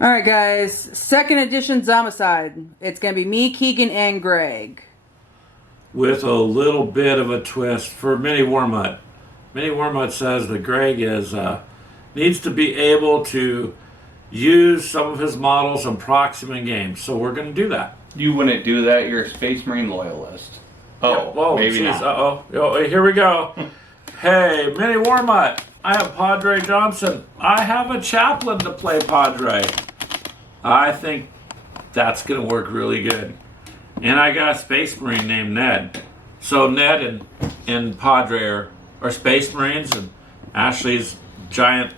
Alright guys, second edition zombicide. It's going to be me, Keegan, and Greg. With a little bit of a twist for Mini Wormut. Mini Wormut says that Greg needs to be able to use some of his models in Proxima games. So we're going to do that. You wouldn't do that. You're a Space Marine loyalist. Oh, Yeah, whoa, maybe geez, not. Oh, here we go. Hey, Mini Wormut. I have Padre Johnson. I have a chaplain to play Padre. I think that's going to work really good. And I got a Space Marine named Ned. So Ned and Padre are Space Marines, and Ashley's giant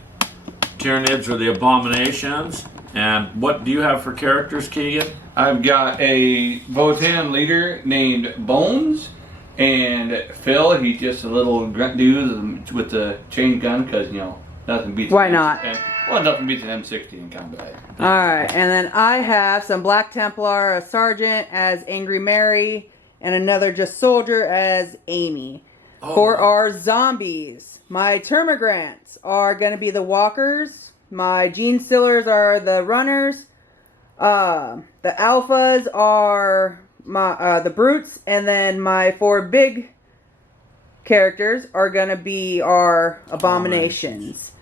Tyranids are the Abominations. And what do you have for characters, Keegan? I've got a Votan leader named Bones, and Phil, he's just a little grunt dude with the chain gun, because, you know, nothing beats Why not? Well, nothing beats an M60 in combat. Alright, and then I have some Black Templar, a Sergeant as Angry Mary, and another just soldier as Amy. For our zombies, my Termagants are going to be the walkers. My Gene Stillers are the runners. The alphas are my the brutes, and then my four big characters are going to be our abominations.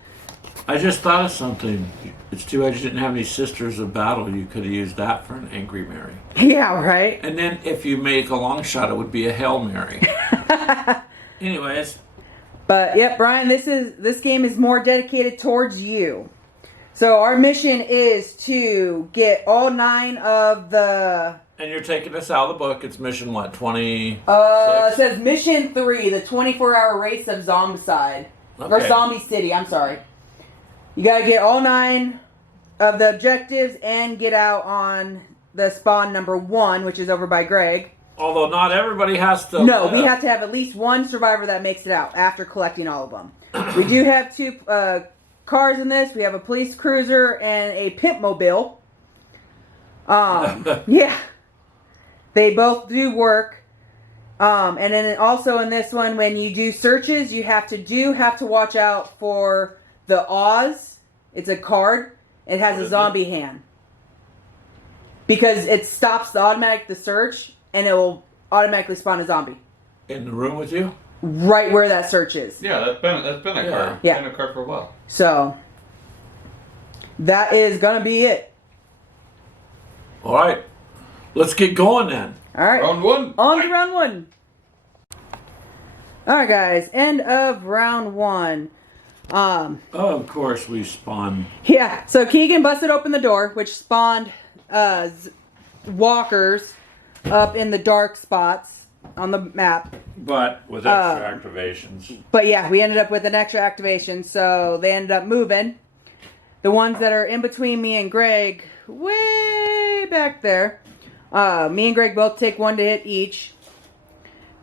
I just thought of something. It's too bad you didn't have any Sisters of Battle. You could have used that for an Angry Mary. Yeah, right? And then if you make a long shot, it would be a Hail Mary. Anyways. But yep, Brian, this game is more dedicated towards you. So our mission is to get all 9 of the... And you're taking us out of the book. It's mission what, 20? It says mission 3, the 24-hour race of zombicide. Or Okay. Zombie City, I'm sorry. You gotta get all 9 of the objectives and get out on the spawn number 1, which is over by Greg. Although not everybody has to. No, we have to have at least one survivor that makes it out after collecting all of them. We do have 2 cars in this. We have a police cruiser and a pimp mobile. Yeah. They both do work. And then also in this one, when you do searches, you have to watch out for the Oz. It's a card. It has a zombie hand. Because it stops the search, and it will automatically spawn a zombie. In the room with you? Right where that search is. Yeah, that's been a card. Yeah. Been a card for a while. So, that is going to be it. All right. Let's get going then. All right. Round 1. On to round 1. All right, guys. End of round 1. Of course we spawn. Yeah. So Keegan busted open the door, which spawned walkers up in the dark spots on the map. But with extra activations. But yeah, we ended up with an extra activation, so they ended up moving. The ones that are in between me and Greg, way back there. Me and Greg both take 1 to hit each.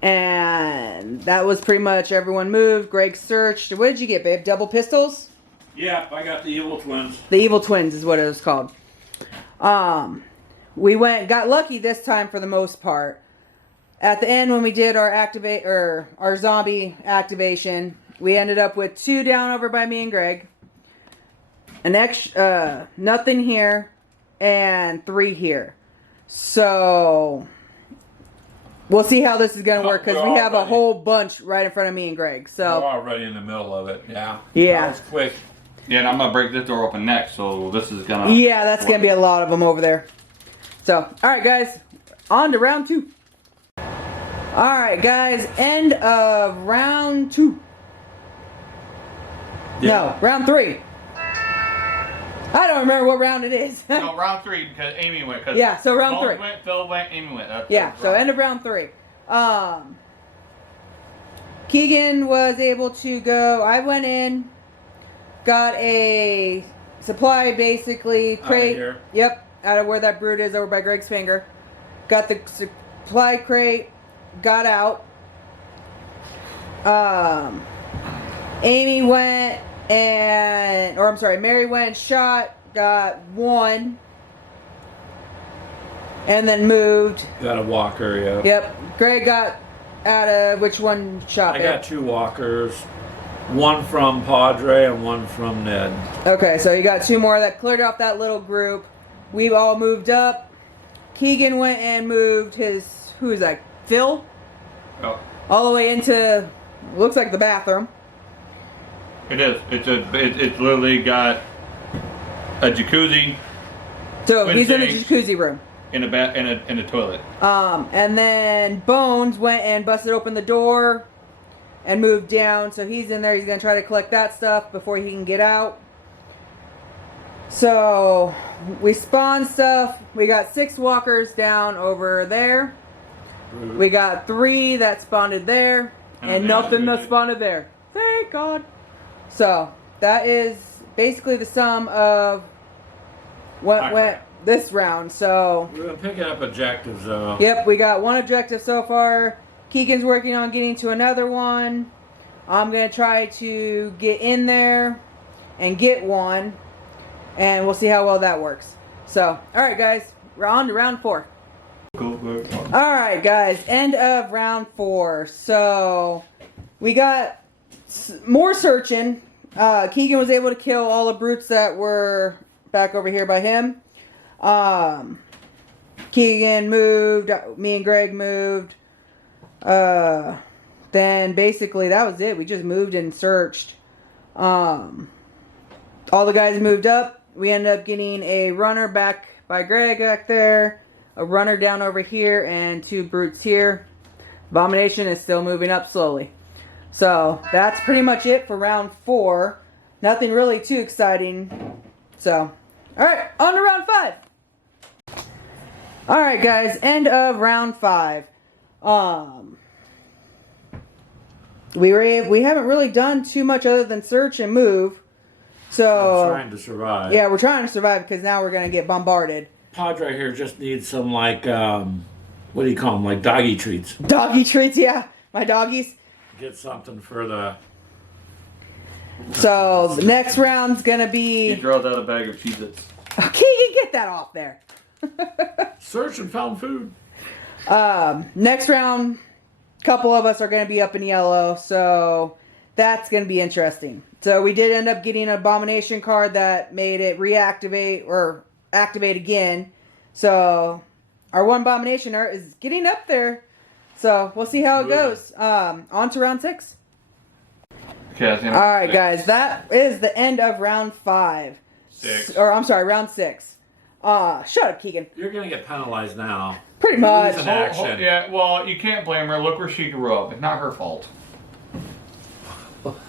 And that was pretty much everyone moved. Greg searched. What did you get, babe? Double pistols? Yeah, I got the Evil Twins. The Evil Twins is what it was called. We got lucky this time for the most part. At the end, when we did our zombie activation, we ended up with 2 down over by me and Greg. An extra, nothing here, and 3 here. So we'll see how this is going to work, because we have a whole bunch right in front of me and Greg. So we're already in the middle of it. Yeah. Yeah. That was quick. Yeah, and I'm going to break this door open next, so this is going to... Yeah, that's going to be a lot of them over there. So, alright guys, on to round 2. Alright guys, end of round 2. Yeah. No, round 3. I don't remember what round it is. No, round 3, because Amy went. Yeah, so round 3. Went, Phil went, Amy went. Yeah, so end of round 3. Keegan was able to go, I went in, got a supply basically crate. here. Yep, out of where that brute is over by Greg's finger. Got the supply crate, got out. Amy went Mary went and shot, got 1. And then moved. Got a walker, yeah. Yep. Greg got out of which one shot? I got 2 walkers. One from Padre and one from Ned. Okay, so you got 2 more that cleared off that little group. We've all moved up. Keegan went and moved his, who is that, Phil? Oh. All the way into, looks like the bathroom. It is. It's literally got a jacuzzi. So Twin he's in the sinks. jacuzzi room. In a toilet. And then Bones went and busted open the door and moved down. So he's in there. He's going to try to collect that stuff before he can get out. So we spawned stuff. We got 6 walkers down over there. We got 3 that spawned there. And nothing that spawned there. Thank God. So that is basically the sum of what went this round. So We've been picking up objectives though. yep, we got 1 objective so far. Keegan's working on getting to another one. I'm gonna try to get in there and get one, and we'll see how well that works. So, all right, guys, we're on to round 4. All right, guys, end of round 4. So we got more searching. Keegan was able to kill all the brutes that were back over here by him. Keegan moved, me and Greg moved. Then basically that was it. We just moved and searched. All the guys moved up. We ended up getting a runner back by Greg back there, a runner down over here, and 2 brutes here. Abomination is still moving up slowly. So that's pretty much it for round 4. Nothing really too exciting. So, all right, on to round 5. All right, guys, end of round 5. We haven't really done too much other than search and move. So We're trying to survive. yeah, we're trying to survive because now we're gonna get bombarded. Padre here just needs some like what do you call them? Like doggy treats. Doggy treats, yeah, my doggies. Get something for the. So the next round's gonna He be. draws out a bag of Cheez-Its. Keegan, get that off there. Search and found food. Next round, couple of us are going to be up in yellow, so that's going to be interesting. So we did end up getting an abomination card that made it reactivate or activate again. So our 1 abomination art is getting up there. So we'll see how it goes. On to round 6. Okay, All right, guys, that is the end of round 5. 6. Or I'm sorry, round 6. Shut up, Keegan. You're gonna get penalized now. Pretty much. Losing action. Yeah, well, you can't blame her. Look where she grew up. It's not her fault.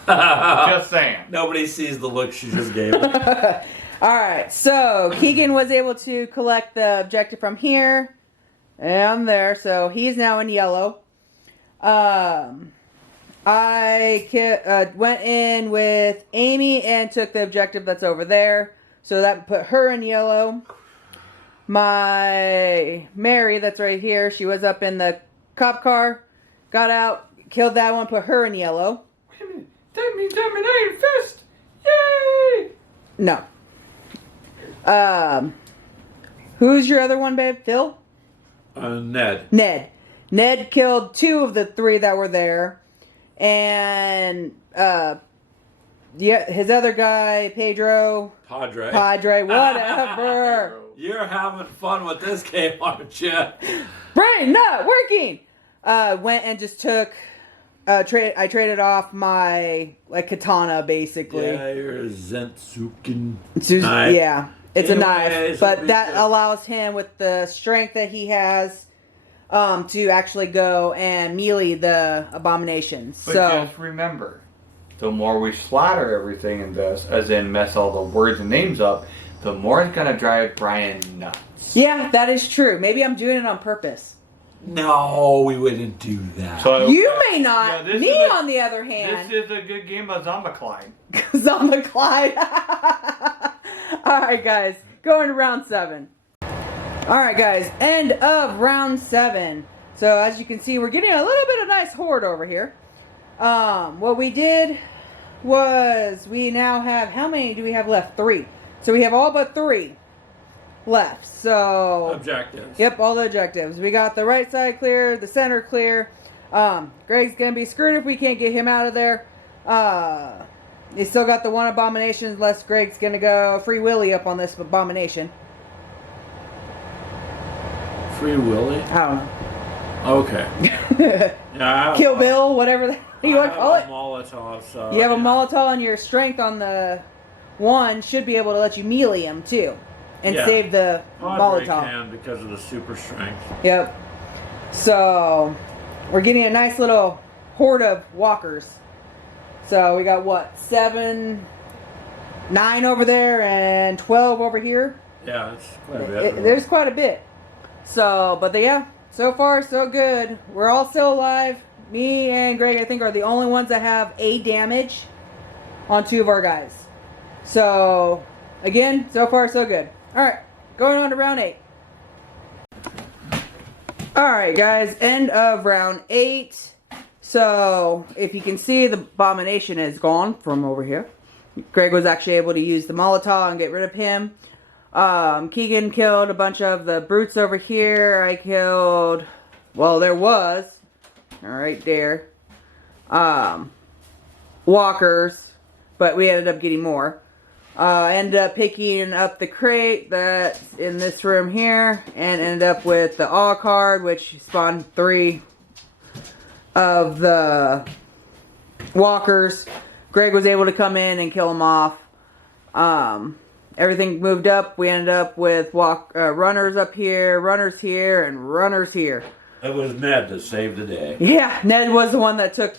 Just saying. Nobody sees the look she just gave. Us. All right, so Keegan was able to collect the objective from here and there, so he's now in yellow. I went in with Amy and took the objective that's over there, so that put her in yellow. My Mary, that's right here, she was up in the cop car, got out, killed that one, put her in yellow. Wait a minute. That means I'm an Iron Fist. Yay! No. Who's your other one, babe? Phil? Ned. Ned. Ned killed 2 of the 3 that were there. And yeah, his other guy, Padre, whatever. You're having fun with this game, aren't you? Brain not working. Went and just took. I traded off my katana basically. Yeah, you're a Zentsuken It's just- knife. yeah, it's a knife, Anyways, but that allows him with the strength that he has to actually go and melee the abominations. But So just remember, the more we slaughter everything in this, as in mess all the words and names up, the more it's gonna drive Brian nuts. yeah, that is true. Maybe I'm doing it on purpose. No, we wouldn't do that. So, You may not. this Me, is a- on the other hand. This is a good game of zombicide. Zombicide. All right, guys. Going to round 7. All right, guys. End of round 7. So, as you can see, we're getting a little bit of nice horde over here. What we did was we now have... How many do we have left? 3. So, we have all but 3 left. So... Objectives. Yep, all the objectives. We got the right side clear, the center clear. Greg's going to be screwed if we can't get him out of there. You still got the one abomination, unless Greg's gonna go free willy up on this abomination. Free Willy? I don't know. Okay. Yeah, Kill Bill, whatever the hell you want to call it. Molotov, so, You have a Molotov, and your strength on the one should be able to let you melee him too, and Yeah. save the Padre Molotov. can because of the super strength. Yep. So we're getting a nice little horde of walkers. So we got what, 7, 9 over there, and 12 over here. Yeah, it's quite a bit. There's quite a bit. So, but yeah, so far so good. We're all still alive. Me and Greg, I think, are the only ones that have A damage on 2 of our guys. So, again, so far so good. Alright, going on to round 8. Alright guys, end of round 8. So, if you can see, the abomination is gone from over here. Greg was actually able to use the Molotov and get rid of him. Keegan killed a bunch of the brutes over here. I killed, well, there was, right there, walkers, but we ended up getting more. I ended up picking up the crate that's in this room here, and ended up with the awe card, which spawned 3 of the walkers. Greg was able to come in and kill them off. Everything moved up. We ended up with runners up here, runners here, and runners here. It was Ned that saved the day. Yeah, Ned was the one that took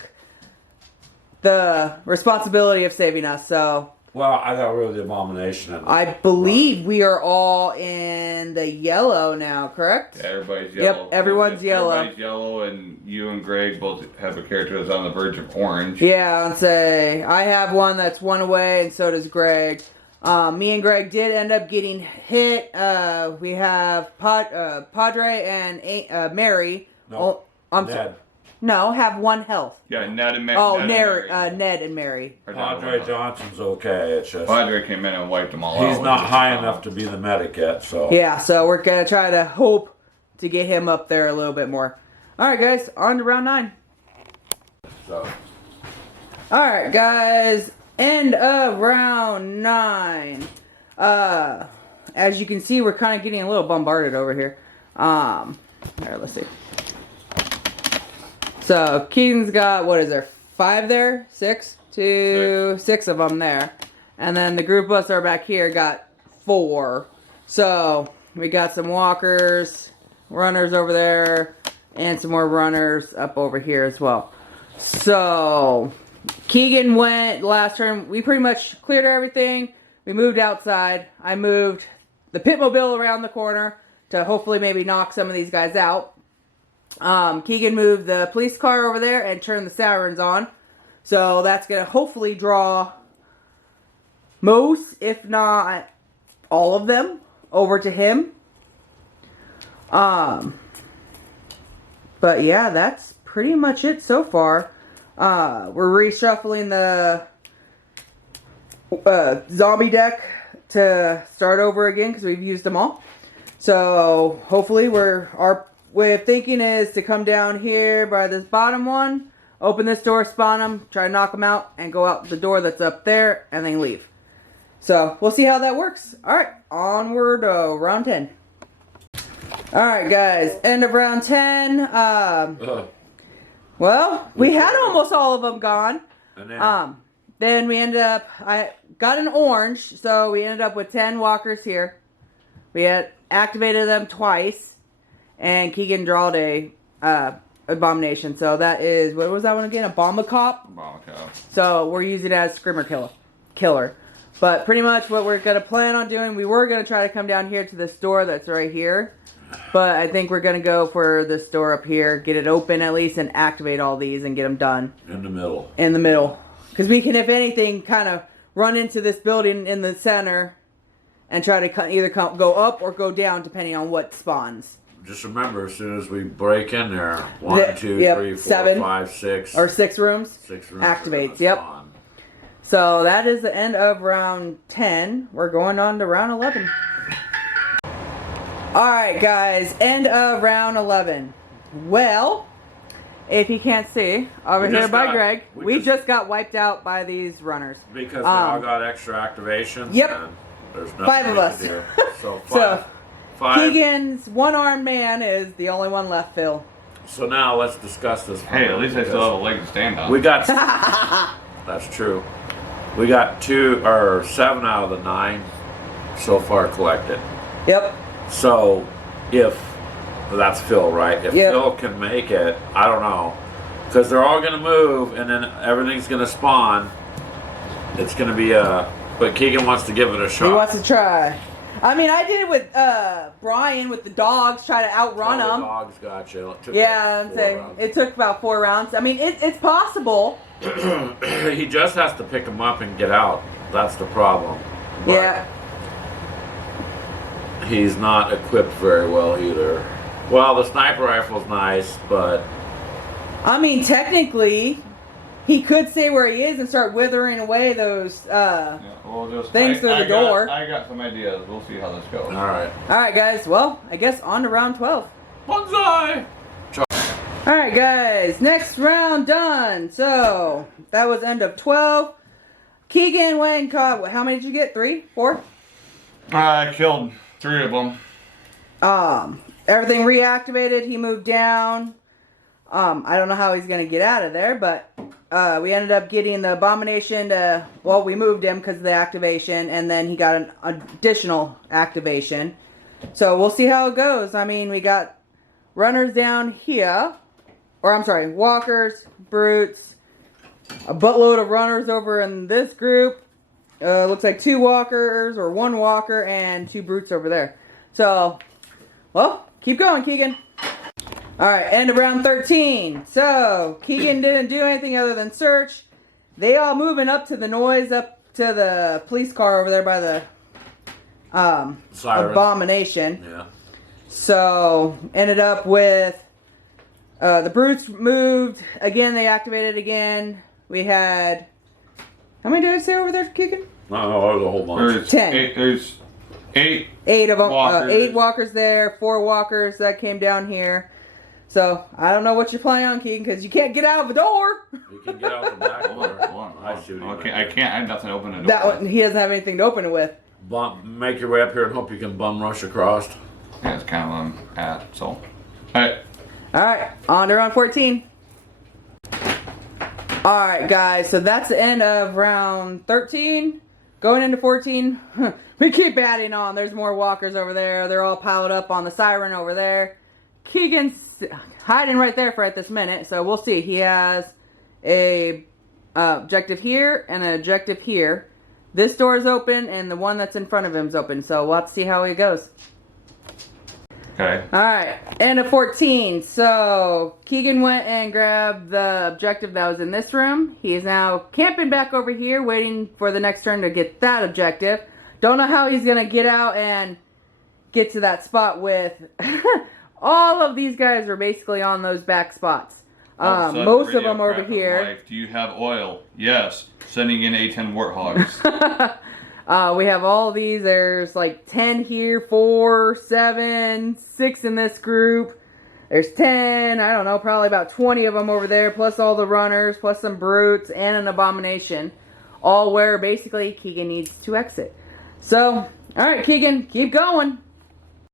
the responsibility of saving us, so... Well, I got rid of the abomination. I believe we are all in the yellow now, correct? Yeah, everybody's yellow. Yep, everyone's yellow. Everybody's yellow, and you and Greg both have a character that's on the verge of orange. Yeah, I'd say I have one that's 1 away, and so does Greg. Me and Greg did end up getting hit. We have Padre and Mary. No, Oh, I'm Ned. sorry. No, have 1 health. Yeah, Ned and Mary. Oh, Ned Ned and Mary. Padre Johnson's okay. It's just Padre came in and wiped them all out. he's not high enough to be the medic yet. So Yeah, so we're gonna try to hope to get him up there a little bit more. All right, guys, on to round 9. So All right, guys, end of round 9. As you can see, we're kind of getting a little bombarded over here. Here, let's see. So Keaton's got, what is there, 5 there? 6? 6 of them there. And then the group of us are back here got 4. So we got some walkers, runners over there, and some more runners up over here as well. So Keegan went last turn. We pretty much cleared everything. We moved outside. I moved the pitmobile around the corner to hopefully maybe knock some of these guys out. Keegan moved the police car over there and turned the sirens on. So that's going to hopefully draw most, if not all of them, over to him. But yeah, that's pretty much it so far. We're reshuffling the zombie deck to start over again because we've used them all. So hopefully our way of thinking is to come down here by this bottom one, open this door, spawn them, try to knock them out, and go out the door that's up there, and then leave. So we'll see how that works. Alright, onward to round 10. Alright guys, end of round 10. Well, we had almost all of them gone. and Then we ended up, I got an orange, so we ended up with 10 walkers here. We had activated them twice, and Keegan drawed a abomination. So that is, what was that one again? A Bombacop? Bombacop. So we're using it as Screamer Killer. But pretty much what we're going to plan on doing, we were going to try to come down here to this door that's right here. But I think we're going to go for this door up here, get it open at least, and activate all these and get them done. in the middle. In the middle. Because we can, if anything, kind of run into this building in the center and try to either go up or go down depending on what spawns. Just remember, as soon as we break in there, 1, 2, yep, 3, 4, 7, 5, 6, or 6 rooms. 6 rooms activates, are yep. spawn. So that is the end of round 10. We're going on to round 11. Alright guys, end of round 11. Well, if you can't see, over We here just by got- Greg, we we just- just got wiped out by these runners. Because they all got extra activations. Yep. And there's nothing 5 of we can us. do. So So, five. Keegan's one-armed man is the only one left, Phil. So now let's discuss this. for a Hey, at minute, least I still have a leg to stand on. We got. That's true. We got 7 out of the 9 so far collected. Yep. So if that's Phil, right? If Yep. Phil can make it, I don't know, because they're all gonna move and then everything's gonna spawn. It's gonna be but Keegan wants to give it a shot. He wants to try. I mean, I did it with Brian with the dogs, try to outrun The them. dogs got you. It took Yeah, like I'm 4 saying rounds. it took about 4 rounds. I mean, it's possible. He just has to pick them up and get out. That's the problem. But Yeah. he's not equipped very well either. Well, the sniper rifle's nice, but I mean, technically, he could stay where he is and start withering away those. Yeah, we'll just, Thanks to the door. I got some ideas. We'll see how this goes. all right. All right, guys. Well, I guess on to round 12. Bonsai. All right, guys. Next round done. So that was end of 12. Keegan went and caught. How many did you get? 3, 4? I killed 3 of them. Everything reactivated. He moved down. I don't know how he's gonna get out of there, but we ended up getting the abomination to. Well, we moved him because of the activation, and then he got an additional activation. So we'll see how it goes. I mean, we got runners down here, or I'm sorry, walkers, brutes, a buttload of runners over in this group. Looks like 2 walkers or 1 walker and 2 brutes over there. So, well, keep going, Keegan. All right, end of round 13. So, Keegan didn't do anything other than search. They all moving up to the noise, up to the police car over there by the Sirens. abomination. Yeah. So, ended up with the brutes moved. Again, they activated again. We had... How many did I say over there, Keegan? Oh, there's a whole bunch. There's 10. There's 8. 8 of them. Walkers. 8 walkers there. 4 walkers that came down here. So, I don't know what you're planning on, Keegan, because you can't get out of the door. You can get out the back door. I shoot him. Okay, I can't. I have nothing to open the door. That one, he doesn't have anything to open it with. Make your way up here and hope you can bum rush across. Yeah, it's kind of where I'm at. So, alright. Alright, on to round 14. Alright, guys, so that's the end of round 13. Going into 14, we keep adding on. There's more walkers over there. They're all piled up on the siren over there. Keegan's hiding right there for at this minute, so we'll see. He has a objective here and an objective here. This door is open, and the one that's in front of him is open, so we'll have to see how it goes. Okay. Alright, end of 14. So, Keegan went and grabbed the objective that was in this room. He is now camping back over here, waiting for the next turn to get that objective. Don't know how he's going to get out and get to that spot with... All of these guys are basically on those back spots. Most of them over here. Do you have oil? Yes. Sending in A10 warthogs. We have all these. There's like 10 here, 4, 7, 6 in this group. There's 10, I don't know, probably about 20 of them over there, plus all the runners, plus some brutes, and an abomination. All where basically Keegan needs to exit. So, alright Keegan, keep going.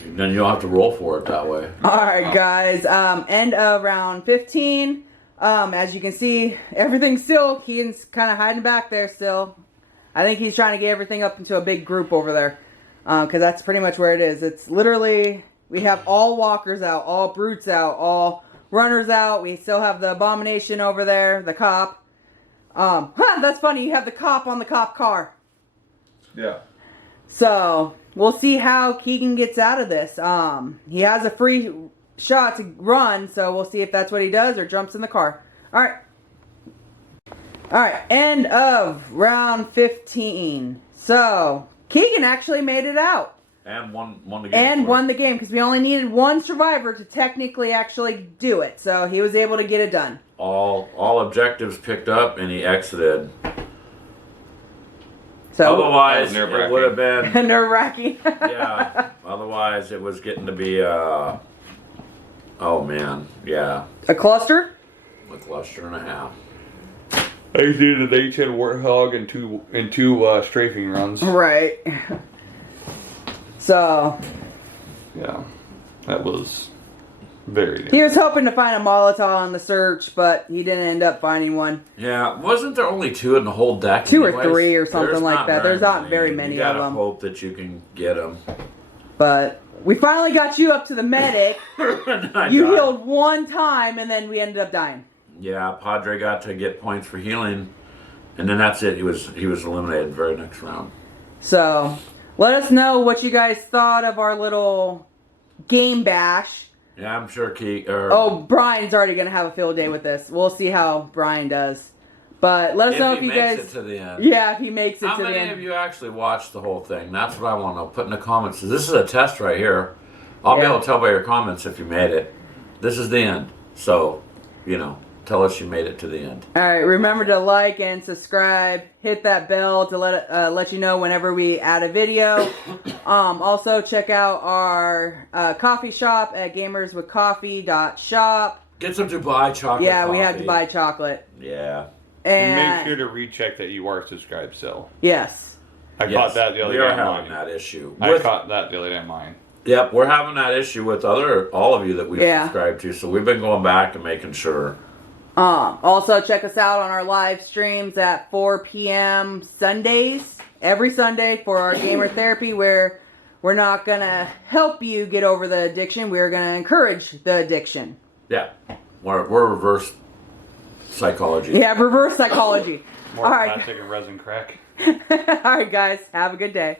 Then you'll have to roll for it that way. Alright guys, end of round 15. As you can see, everything's still, Keegan's kind of hiding back there still. I think he's trying to get everything up into a big group over there. Because that's pretty much where it is. It's literally, we have all walkers out, all brutes out, all runners out. We still have the abomination over there, the cop. That's funny, you have the cop on the cop car. Yeah. So, we'll see how Keegan gets out of this. He has a free shot to run, so we'll see if that's what he does or jumps in the car. Alright. Alright, end of round 15. So, Keegan actually made it out. And won the game. And won the game, because we only needed 1 survivor to technically actually do it. So, he was able to get it done. All objectives picked up, and he exited. So, Otherwise, That was it would have been... nerve-wracking. Yeah. Otherwise, it was getting to be... oh, man. Yeah. A cluster? with Lester and a half. I did an H-head warthog and two strafing runs. Right. So. Yeah, that was very. He was hoping to find a Molotov on the search, but he didn't end up finding one. Yeah, wasn't there only 2 in the whole deck? Two anyways? or three or something There's like not that. There's not very You many of gotta them. hope that you can get them. But we finally got you up to the medic. You healed one time, and then we ended up dying. Yeah, Padre got to get points for healing, and then that's it. He was eliminated very next round. So, let us know what you guys thought of our little game bash. Yeah, I'm sure Oh, Brian's already going to have a field day with this. We'll see how Brian does. But let us know if you guys... If he makes it to the end. Yeah, if he makes it to the end. How many of you actually watched the whole thing? That's what I want to know. Put in the comments. This is a test right here. I'll be able to tell by your comments if you made it. This is the end. So, tell us you made it to the end. All right, remember to like and subscribe. Hit that bell to let you know whenever we add a video. Also, check out our coffee shop at gamerswithcoffee.shop. Get some Dubai chocolate. Yeah, coffee. we have Dubai chocolate. Yeah. And make sure to recheck that you are subscribed still. Yes. I caught that the other day. We are on having mine. that issue. I caught that the other day on mine. Yep, we're having that issue with all of you that we've subscribed to. So we've been going back and making sure. Also, check us out on our live streams at 4 p.m. Sundays. Every Sunday for our gamer therapy, where we're not going to help you get over the addiction. We're going to encourage the addiction. Yeah. We're reverse psychology. Yeah, reverse psychology. More all right. plastic and resin crack. All right, guys. Have a good day.